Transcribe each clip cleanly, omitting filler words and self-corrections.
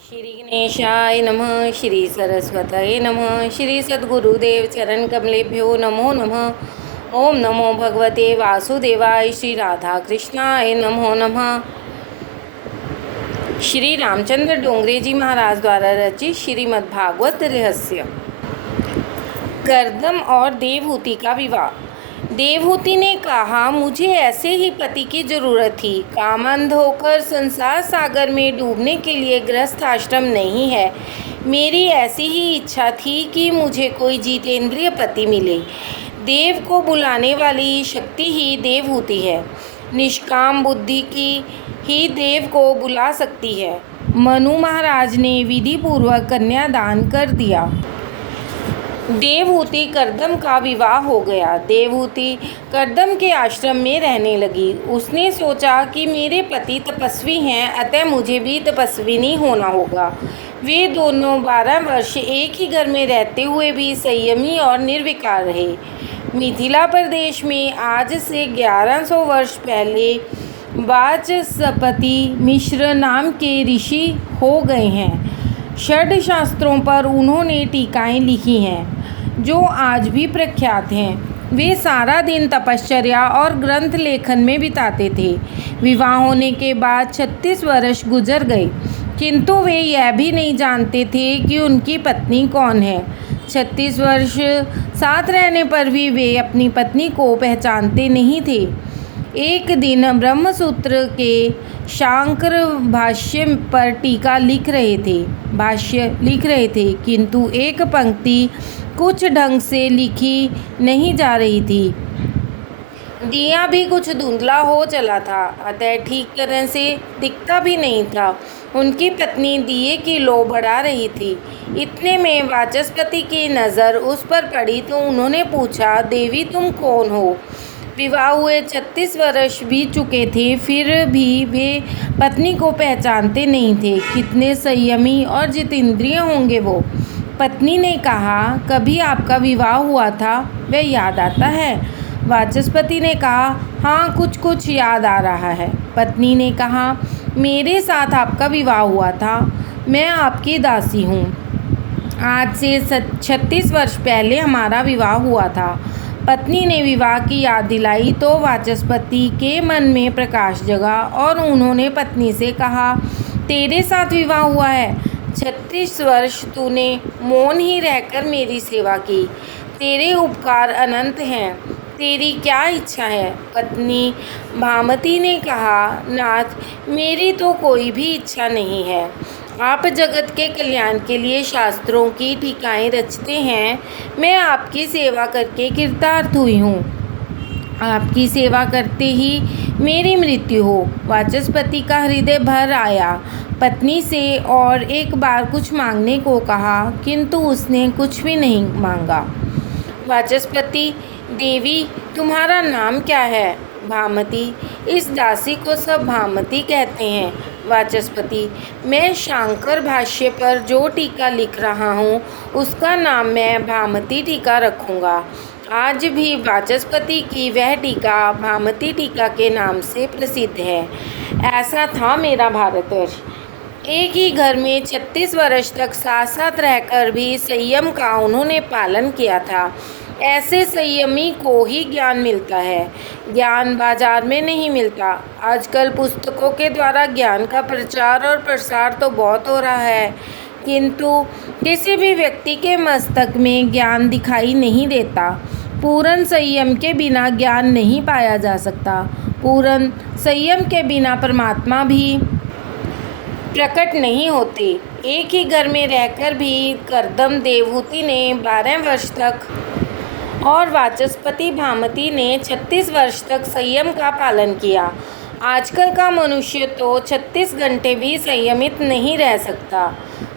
श्री गणेशाय नमः। श्री सरस्वतये नमः। श्री सद्गुरुदेव चरण कमलेभ्यो नमो नमः। ओम नमो भगवते वासुदेवाय। श्री राधा कृष्णाय नमो नमः। श्री रामचंद्र डोंगरे जी महाराज द्वारा रचित श्रीमद् भागवत रहस्य। कर्दम और देवहूति का विवाह। देवहूति ने कहा, मुझे ऐसे ही पति की जरूरत थी। कामंध होकर संसार सागर में डूबने के लिए गृहस्थ आश्रम नहीं है। मेरी ऐसी ही इच्छा थी कि मुझे कोई जितेंद्रिय पति मिले। देव को बुलाने वाली शक्ति ही देवहूति है। निष्काम बुद्धि की ही देव को बुला सकती है। मनु महाराज ने विधि पूर्वक कन्यादान कर दिया। देवहूति कर्दम का विवाह हो गया। देवहूति कर्दम के आश्रम में रहने लगी। उसने सोचा कि मेरे पति तपस्वी हैं, अतः मुझे भी तपस्विनी होना होगा। वे दोनों 12 वर्ष एक ही घर में रहते हुए भी संयमी और निर्विकार रहे। मिथिला प्रदेश में आज से 1100 वर्ष पहले वाचस्पति मिश्र नाम के ऋषि हो गए हैं। षड शास्त्रों पर उन्होंने टीकाएं लिखी हैं जो आज भी प्रख्यात हैं। वे सारा दिन तपश्चर्या और ग्रंथ लेखन में बिताते थे। विवाह होने के बाद 36 वर्ष गुजर गए, किंतु वे यह भी नहीं जानते थे कि उनकी पत्नी कौन है। 36 वर्ष साथ रहने पर भी वे अपनी पत्नी को पहचानते नहीं थे। एक दिन ब्रह्मसूत्र के शांकर भाष्य पर टीका लिख रहे थे, किंतु एक पंक्ति कुछ ढंग से लिखी नहीं जा रही थी। दिया भी कुछ धुंधला हो चला था, अतः ठीक तरह से दिखता भी नहीं था। उनकी पत्नी दिए की लौ बढ़ा रही थी। इतने में वाचस्पति की नज़र उस पर पड़ी तो उन्होंने पूछा, देवी तुम कौन हो? विवाह हुए 36 वर्ष बीत चुके थे, फिर भी वे पत्नी को पहचानते नहीं थे। कितने संयमी और जितेंद्रिय होंगे वो। पत्नी ने कहा, कभी आपका विवाह हुआ था, वह याद आता है? वाचस्पति ने कहा, हाँ कुछ याद आ रहा है। पत्नी ने कहा, मेरे साथ आपका विवाह हुआ था, मैं आपकी दासी हूँ। आज से 36 वर्ष पहले हमारा विवाह हुआ था। पत्नी ने विवाह की याद दिलाई तो वाचस्पति के मन में प्रकाश जगा और उन्होंने पत्नी से कहा, तेरे साथ विवाह हुआ है। 36 वर्ष तूने मौन ही रहकर मेरी सेवा की। तेरे उपकार अनंत हैं। तेरी क्या इच्छा है? पत्नी भामती ने कहा, नाथ, मेरी तो कोई भी इच्छा नहीं है। आप जगत के कल्याण के लिए शास्त्रों की टीकाएं रचते हैं। मैं आपकी सेवा करके कृतार्थ हुई हूँ। आपकी सेवा करते ही मेरी मृत्यु हो। वाचस्पति का हृदय भर आया। पत्नी से और एक बार कुछ मांगने को कहा, किंतु उसने कुछ भी नहीं मांगा। वाचस्पति, देवी तुम्हारा नाम क्या है? भामती। इस दासी को सब भामती कहते हैं। वाचस्पति, मैं शांकर भाष्य पर जो टीका लिख रहा हूँ उसका नाम मैं भामती टीका रखूँगा। आज भी वाचस्पति की वह टीका भामती टीका के नाम से प्रसिद्ध है। ऐसा था मेरा भारतवर्ष। एक ही घर में 36 वर्ष तक साथ साथ रहकर भी संयम का उन्होंने पालन किया था। ऐसे संयमी को ही ज्ञान मिलता है। ज्ञान बाजार में नहीं मिलता। आजकल पुस्तकों के द्वारा ज्ञान का प्रचार और प्रसार तो बहुत हो रहा है, किंतु किसी भी व्यक्ति के मस्तक में ज्ञान दिखाई नहीं देता। पूर्ण संयम के बिना ज्ञान नहीं पाया जा सकता। पूर्ण संयम के बिना परमात्मा भी प्रकट नहीं होते। एक ही घर में रहकर भी कर्दम देवहूति ने 12 वर्ष तक और वाचस्पति भामती ने 36 वर्ष तक संयम का पालन किया। आजकल का मनुष्य तो 36 घंटे भी संयमित नहीं रह सकता।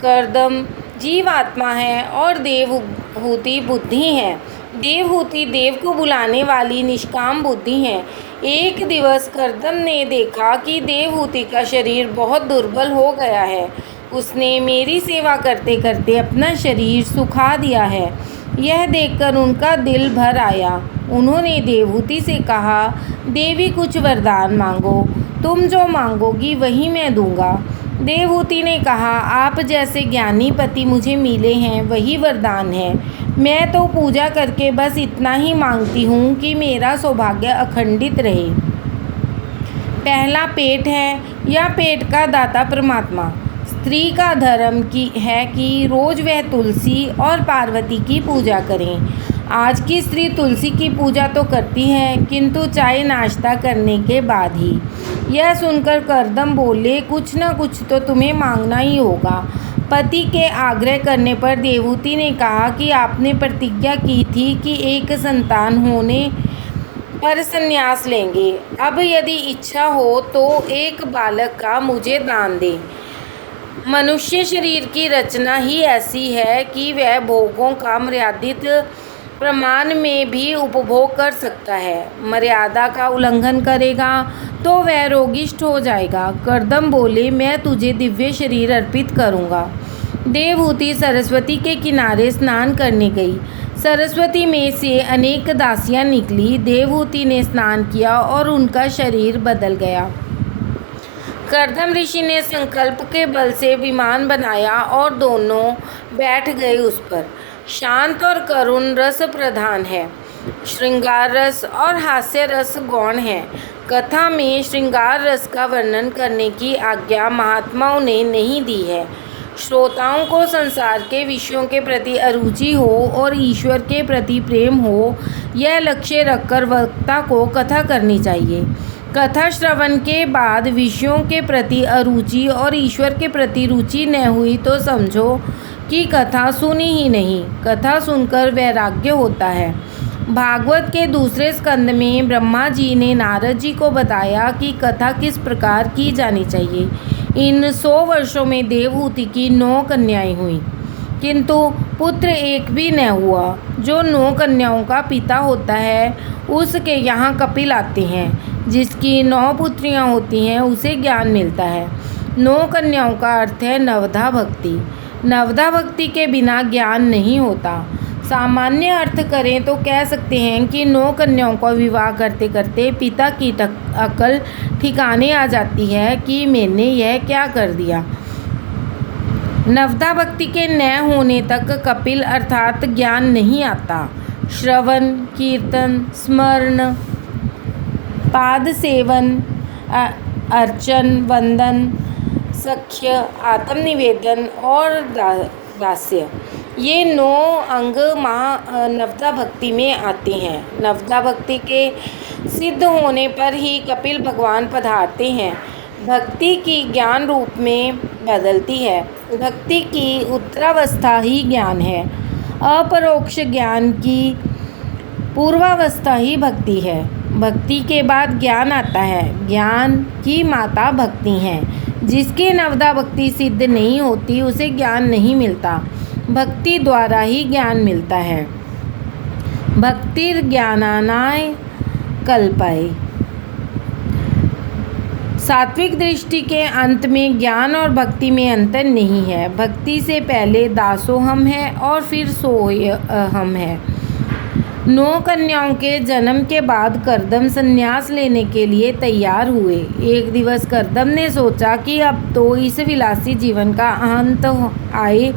कर्दम जीवात्मा है और देवहूति बुद्धि है। देवहूति देव को बुलाने वाली निष्काम बुद्धि है। एक दिवस कर्दम ने देखा कि देवहूति का शरीर बहुत दुर्बल हो गया है। उसने मेरी सेवा करते करते अपना शरीर सुखा दिया है। यह देखकर उनका दिल भर आया। उन्होंने देवहूति से कहा, देवी कुछ वरदान मांगो, तुम जो मांगोगी वही मैं दूंगा। देवहूति ने कहा, आप जैसे ज्ञानी पति मुझे मिले हैं वही वरदान है। मैं तो पूजा करके बस इतना ही मांगती हूँ कि मेरा सौभाग्य अखंडित रहे। पहला पेट है, या पेट का दाता परमात्मा। स्त्री का धर्म है कि रोज वह तुलसी और पार्वती की पूजा करें। आज की स्त्री तुलसी की पूजा तो करती है, किंतु चाय नाश्ता करने के बाद ही। यह सुनकर कर्दम बोले, कुछ न कुछ तो तुम्हें मांगना ही होगा। पति के आग्रह करने पर देवहूति ने कहा कि आपने प्रतिज्ञा की थी कि एक संतान होने पर संन्यास लेंगे। अब यदि इच्छा हो तो एक बालक का मुझे दान दें। मनुष्य शरीर की रचना ही ऐसी है कि वह भोगों का मर्यादित प्रमाण में भी उपभोग कर सकता है। मर्यादा का उल्लंघन करेगा तो वह रोगिष्ठ हो जाएगा। कर्दम बोले, मैं तुझे दिव्य शरीर अर्पित करूँगा। देवहूति सरस्वती के किनारे स्नान करने गई। सरस्वती में से अनेक दासियां निकली। देवहूति ने स्नान किया और उनका शरीर बदल गया। कर्दम ऋषि ने संकल्प के बल से विमान बनाया और दोनों बैठ गए उस पर। शांत और करुण रस प्रधान है। श्रृंगार रस और हास्य रस गौण है। कथा में श्रृंगार रस का वर्णन करने की आज्ञा महात्माओं ने नहीं दी है। श्रोताओं को संसार के विषयों के प्रति अरुचि हो और ईश्वर के प्रति प्रेम हो, यह लक्ष्य रखकर वक्ता को कथा करनी चाहिए। कथा श्रवण के बाद विषयों के प्रति अरुचि और ईश्वर के प्रति रुचि न हुई तो समझो कि कथा सुनी ही नहीं। कथा सुनकर वैराग्य होता है। भागवत के दूसरे स्कंद में ब्रह्मा जी ने नारद जी को बताया कि कथा किस प्रकार की जानी चाहिए। इन 100 वर्षों में देवहूति की 9 कन्याएं हुई, किंतु पुत्र एक भी न हुआ। जो 9 कन्याओं का पिता होता है उसके यहाँ कपिल आते हैं। जिसकी 9 पुत्रियाँ होती हैं उसे ज्ञान मिलता है। 9 कन्याओं का अर्थ है नवधा भक्ति। नवधा भक्ति के बिना ज्ञान नहीं होता। सामान्य अर्थ करें तो कह सकते हैं कि 9 कन्याओं का विवाह करते करते पिता की अकल ठिकाने आ जाती है कि मैंने यह क्या कर दिया। नवधा भक्ति के न होने तक कपिल अर्थात ज्ञान नहीं आता। श्रवण, कीर्तन, स्मरण, पाद सेवन, अर्चन, वंदन, सख्य, आत्मनिवेदन और दास्य, ये 9 अंग नवधा भक्ति में आते हैं। नवधा भक्ति के सिद्ध होने पर ही कपिल भगवान पधारते हैं। भक्ति की ज्ञान रूप में बदलती है। भक्ति की उत्तरावस्था ही ज्ञान है। अपरोक्ष ज्ञान की पूर्वावस्था ही भक्ति है। भक्ति के बाद ज्ञान आता है। ज्ञान की माता भक्ति है। जिसकी नवधा भक्ति सिद्ध नहीं होती उसे ज्ञान नहीं मिलता। भक्ति द्वारा ही ज्ञान मिलता है। भक्तिर्ज्ञानाय कल्पय। सात्विक दृष्टि के अंत में ज्ञान और भक्ति में अंतर नहीं है। भक्ति से पहले दासोहम है और फिर सोहम है। 9 कन्याओं के जन्म के बाद कर्दम संन्यास लेने के लिए तैयार हुए। एक दिवस कर्दम ने सोचा कि अब तो इस विलासी जीवन का अंत आए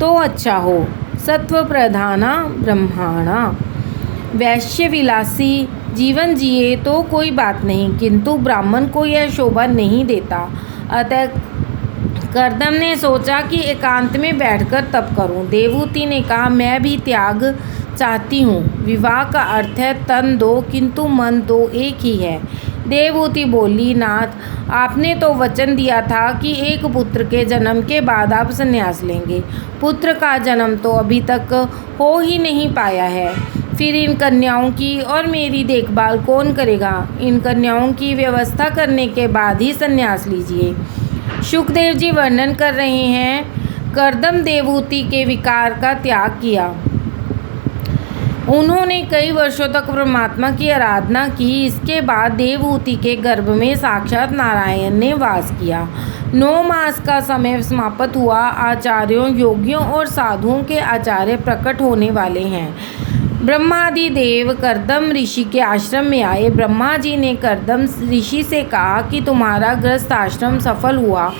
तो अच्छा हो। सत्व प्रधाना ब्रह्माणा। वैश्य विलासी जीवन जिए तो कोई बात नहीं, किंतु ब्राह्मण को यह शोभा नहीं देता। अतः कर्दम ने सोचा कि एकांत में बैठकर तप करूं। देवहूति ने कहा, मैं भी त्याग चाहती हूँ। विवाह का अर्थ है तन दो, किंतु मन तो एक ही है। देवहूति बोली, नाथ, आपने तो वचन दिया था कि एक पुत्र के जन्म के बाद आप संन्यास लेंगे। पुत्र का जन्म तो अभी तक हो ही नहीं पाया है। फिर इन कन्याओं की और मेरी देखभाल कौन करेगा? इन कन्याओं की व्यवस्था करने के बाद ही संन्यास लीजिए। शुकदेव जी वर्णन कर रहे हैं, कर्दम देवहूति के विकार का त्याग किया। उन्होंने कई वर्षों तक परमात्मा की आराधना की। इसके बाद देवहूति के गर्भ में साक्षात नारायण ने वास किया। 9 मास का समय समाप्त हुआ। आचार्यों, योगियों और साधुओं के आचार्य प्रकट होने वाले हैं। ब्रह्मादि देव कर्दम ऋषि के आश्रम में आए। ब्रह्मा जी ने कर्दम ऋषि से कहा कि तुम्हारा गृहस्थ आश्रम सफल हुआ।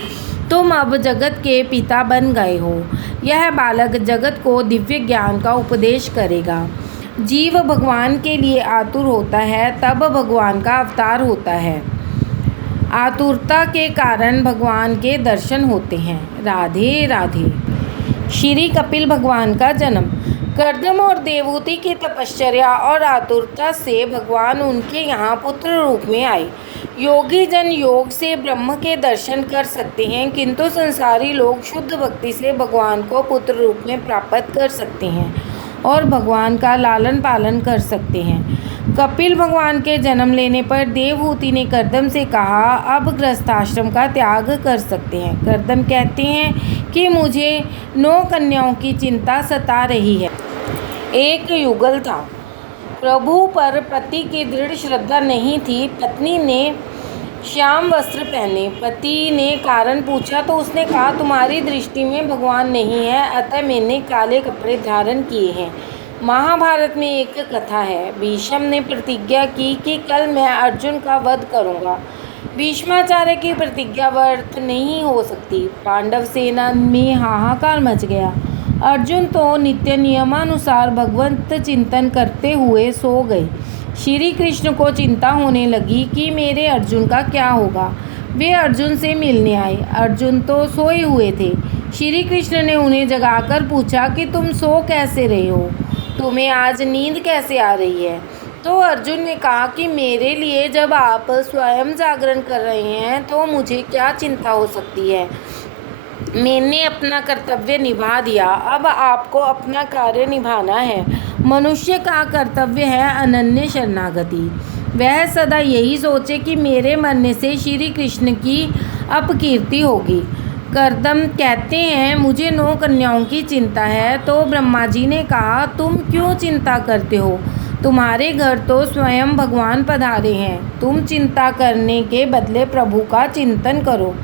तुम अब जगत के पिता बन गए हो। यह बालक जगत को दिव्य ज्ञान का उपदेश करेगा। जीव भगवान के लिए आतुर होता है, तब भगवान का अवतार होता है। आतुरता के कारण भगवान के दर्शन होते हैं। राधे राधे। श्री कपिल भगवान का जन्म। कर्दम और देवहूति की तपश्चर्या और आतुरता से भगवान उनके यहाँ पुत्र रूप में आए। योगी जन योग से ब्रह्म के दर्शन कर सकते हैं, किंतु संसारी लोग शुद्ध भक्ति से भगवान को पुत्र रूप में प्राप्त कर सकते हैं और भगवान का लालन पालन कर सकते हैं। कपिल भगवान के जन्म लेने पर देवहूति ने कर्दम से कहा, अब गृहस्थाश्रम का त्याग कर सकते हैं। कर्दम कहते हैं कि मुझे 9 कन्याओं की चिंता सता रही है। एक युगल था। प्रभु पर पति की दृढ़ श्रद्धा नहीं थी। पत्नी ने श्याम वस्त्र पहने। पति ने कारण पूछा तो उसने कहा, तुम्हारी दृष्टि में भगवान नहीं है, अतः मैंने काले कपड़े धारण किए हैं। महाभारत में एक कथा है। भीष्म ने प्रतिज्ञा की कि कल मैं अर्जुन का वध करूंगा। भीष्माचार्य की प्रतिज्ञा व्यर्थ नहीं हो सकती। पांडव सेना में हाहाकार मच गया। अर्जुन तो नित्य नियमानुसार भगवंत चिंतन करते हुए सो गए। श्री कृष्ण को चिंता होने लगी कि मेरे अर्जुन का क्या होगा। वे अर्जुन से मिलने आए। अर्जुन तो सोए हुए थे। श्री कृष्ण ने उन्हें जगाकर पूछा कि तुम सो कैसे रहे हो, तुम्हें आज नींद कैसे आ रही है। तो अर्जुन ने कहा कि मेरे लिए जब आप स्वयं जागरण कर रहे हैं तो मुझे क्या चिंता हो सकती है। मैंने अपना कर्तव्य निभा दिया, अब आपको अपना कार्य निभाना है। मनुष्य का कर्तव्य है अनन्य शरणागति। वह सदा यही सोचे कि मेरे मरने से श्री कृष्ण की अपकीर्ति होगी। कर्दम कहते हैं, मुझे 9 कन्याओं की चिंता है। तो ब्रह्मा जी ने कहा, तुम क्यों चिंता करते हो, तुम्हारे घर तो स्वयं भगवान पधारे हैं। तुम चिंता करने के बदले प्रभु का चिंतन करो।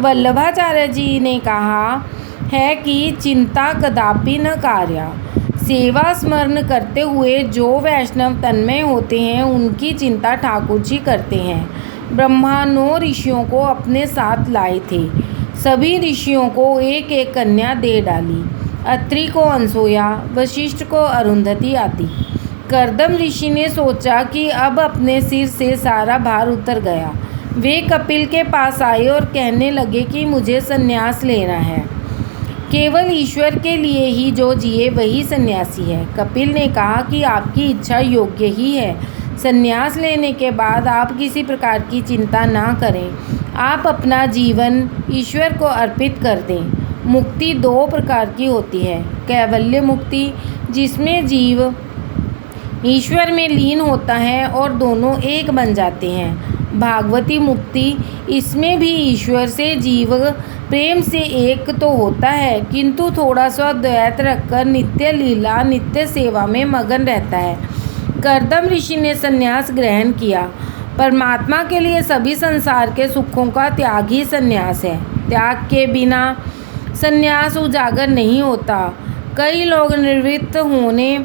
वल्लभाचार्य जी ने कहा है कि चिंता कदापि न कार्या। सेवा स्मरण करते हुए जो वैष्णव तन्मय होते हैं उनकी चिंता ठाकुर जी करते हैं। ब्रह्मा 9 ऋषियों को अपने साथ लाए थे। सभी ऋषियों को एक एक कन्या दे डाली। अत्रि को अनसुया, वशिष्ठ को अरुंधति आदि। कर्दम ऋषि ने सोचा कि अब अपने सिर से सारा भार उतर गया। वे कपिल के पास आए और कहने लगे कि मुझे संन्यास लेना है। केवल ईश्वर के लिए ही जो जिए वही सन्यासी है। कपिल ने कहा कि आपकी इच्छा योग्य ही है। संन्यास लेने के बाद आप किसी प्रकार की चिंता ना करें। आप अपना जीवन ईश्वर को अर्पित कर दें। मुक्ति 2 प्रकार की होती है। कैवल्य मुक्ति, जिसमें जीव ईश्वर में लीन होता है और दोनों एक बन जाते हैं। भागवती मुक्ति, इसमें भी ईश्वर से जीव प्रेम से एक तो होता है, किंतु थोड़ा सा द्वैत रखकर नित्य लीला नित्य सेवा में मगन रहता है। कर्दम ऋषि ने संन्यास ग्रहण किया। परमात्मा के लिए सभी संसार के सुखों का त्याग ही संन्यास है। त्याग के बिना संन्यास उजागर नहीं होता। कई लोग निवृत्त होने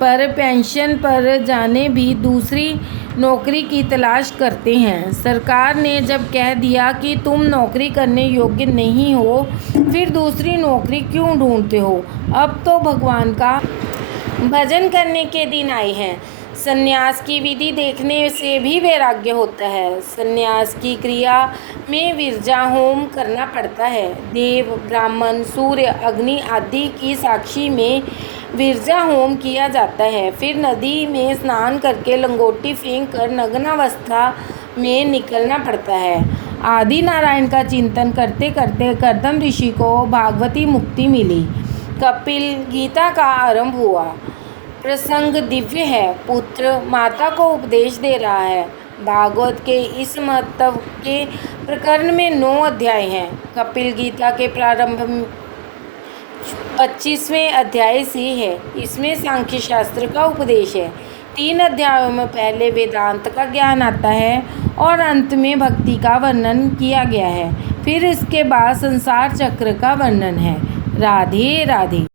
पर पेंशन पर जाने भी दूसरी नौकरी की तलाश करते हैं। सरकार ने जब कह दिया कि तुम नौकरी करने योग्य नहीं हो, फिर दूसरी नौकरी क्यों ढूंढते हो। अब तो भगवान का भजन करने के दिन आए हैं। संन्यास की विधि देखने से भी वैराग्य होता है। संन्यास की क्रिया में विरजा होम करना पड़ता है। देव, ब्राह्मण, सूर्य, अग्नि आदि की साक्षी में विरजा होम किया जाता है। फिर नदी में स्नान करके लंगोटी फेंक कर नग्नावस्था में निकलना पड़ता है। आदि नारायण का चिंतन करते करते कर्दम ऋषि को भागवती मुक्ति मिली। कपिल गीता का आरंभ हुआ। प्रसंग दिव्य है। पुत्र माता को उपदेश दे रहा है। भागवत के इस महत्व के प्रकरण में 9 अध्याय हैं। कपिल गीता के प्रारंभ में 25वें अध्याय से है। इसमें सांख्य शास्त्र का उपदेश है। 3 अध्यायों में पहले वेदांत का ज्ञान आता है और अंत में भक्ति का वर्णन किया गया है। फिर इसके बाद संसार चक्र का वर्णन है। राधे राधे।